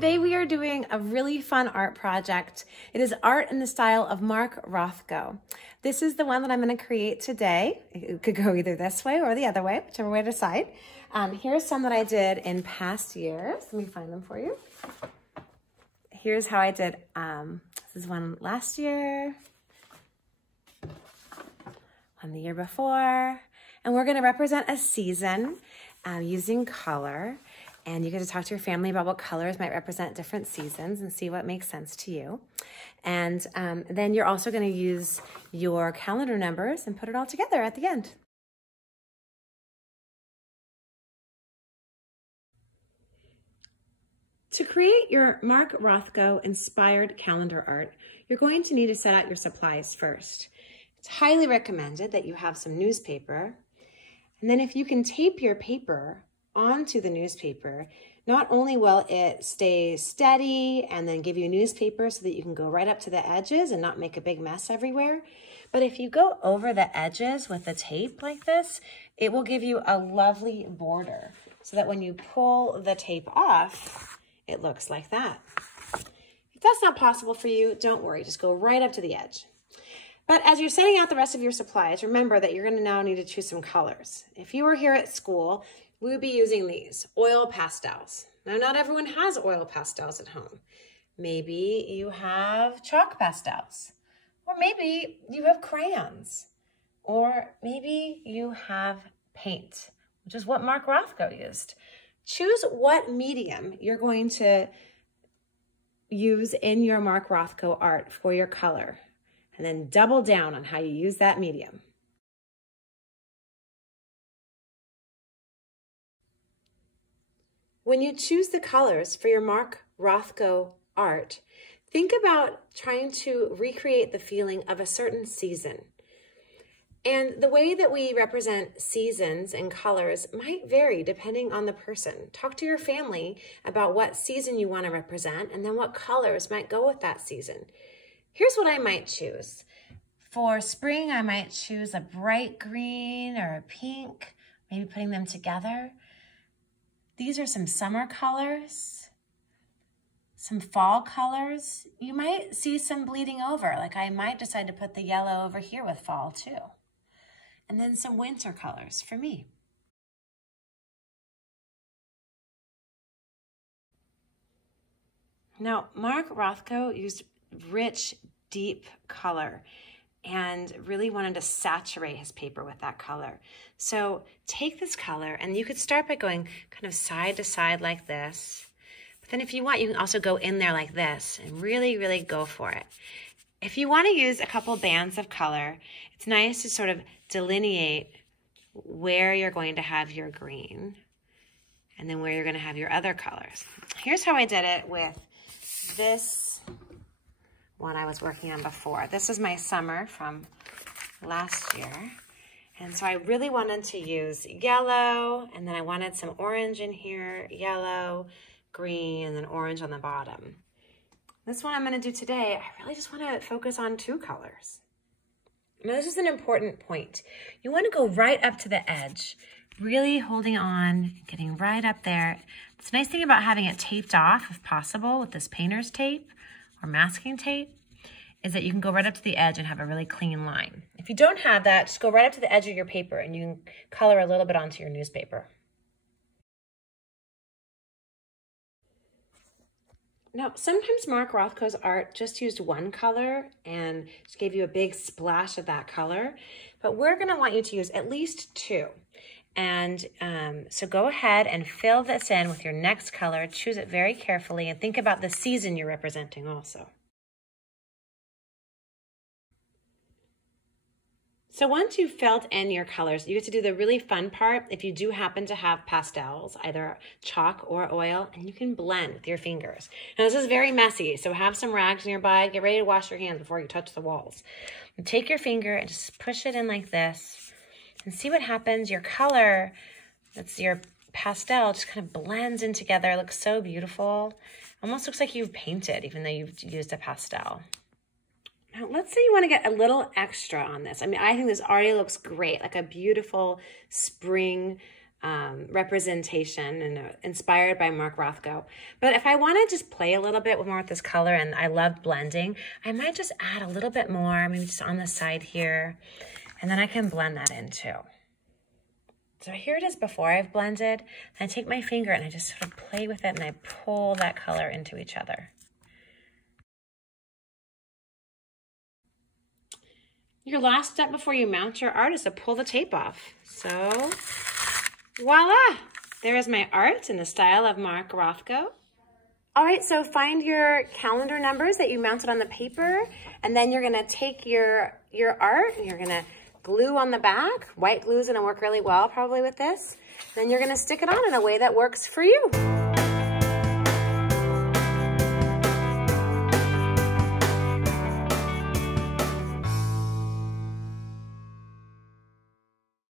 Today we are doing a really fun art project. It is art in the style of Mark Rothko. This is the one that I'm going to create today. It could go either this way or the other way, whichever way to decide. Here's some that I did in past years. Let me find them for you. Here's how I did, this is one last year, one the year before, and we're going to represent a season using color. And you get to talk to your family about what colors might represent different seasons and see what makes sense to you. And then you're also going to use your calendar numbers and put it all together at the end. To create your Mark Rothko inspired calendar art, you're going to need to set out your supplies first. It's highly recommended that you have some newspaper. And then if you can tape your paper onto the newspaper, not only will it stay steady and then give you newspaper so that you can go right up to the edges and not make a big mess everywhere, but if you go over the edges with the tape like this, it will give you a lovely border so that when you pull the tape off, it looks like that. If that's not possible for you, don't worry, just go right up to the edge. But as you're setting out the rest of your supplies, remember that you're going to now need to choose some colors. If you were here at school, we would be using these oil pastels. Now, not everyone has oil pastels at home. Maybe you have chalk pastels, or maybe you have crayons, or maybe you have paint, which is what Mark Rothko used. Choose what medium you're going to use in your Mark Rothko art for your color, and then double down on how you use that medium. When you choose the colors for your Mark Rothko art, think about trying to recreate the feeling of a certain season. And the way that we represent seasons and colors might vary depending on the person. Talk to your family about what season you want to represent and then what colors might go with that season. Here's what I might choose. For spring, I might choose a bright green or a pink, maybe putting them together. These are some summer colors, some fall colors. You might see some bleeding over, like I might decide to put the yellow over here with fall too. And then some winter colors for me. Now, Mark Rothko used rich, deep color and really wanted to saturate his paper with that color. So take this color, and you could start by going kind of side to side like this. But then if you want, you can also go in there like this and really, really go for it. If you want to use a couple bands of color, it's nice to sort of delineate where you're going to have your green and then where you're going to have your other colors. Here's how I did it with this one I was working on before. This is my summer from last year. And so I really wanted to use yellow, and then I wanted some orange in here, yellow, green, and then orange on the bottom. This one I'm going to do today, I really just want to focus on two colors. Now this is an important point. You want to go right up to the edge, really holding on, getting right up there. It's a nice thing about having it taped off, if possible, with this painter's tape or masking tape, is that you can go right up to the edge and have a really clean line. If you don't have that, just go right up to the edge of your paper and you can color a little bit onto your newspaper. Now, sometimes Mark Rothko's art just used one color and just gave you a big splash of that color, but we're gonna want you to use at least two. And so go ahead and fill this in with your next color, choose it very carefully, and think about the season you're representing also. So once you've filled in your colors, you get to do the really fun part if you do happen to have pastels, either chalk or oil, and you can blend with your fingers. Now this is very messy, so have some rags nearby. Get ready to wash your hands before you touch the walls. And take your finger and just push it in like this and see what happens. Your color, that's your pastel, just kind of blends in together. It looks so beautiful. Almost looks like you've painted even though you've used a pastel. Now, let's say you want to get a little extra on this. I mean, I think this already looks great, like a beautiful spring representation and inspired by Mark Rothko. But if I want to just play a little bit more with this color, and I love blending, I might just add a little bit more, maybe just on the side here, and then I can blend that in too. So here it is before I've blended, and I take my finger and I just sort of play with it and I pull that color into each other. Your last step before you mount your art is to pull the tape off. So voila, there is my art in the style of Mark Rothko. All right, so find your calendar numbers that you mounted on the paper, and then you're gonna take your art and you're gonna glue on the back. White glue is gonna work really well probably with this. Then you're gonna stick it on in a way that works for you.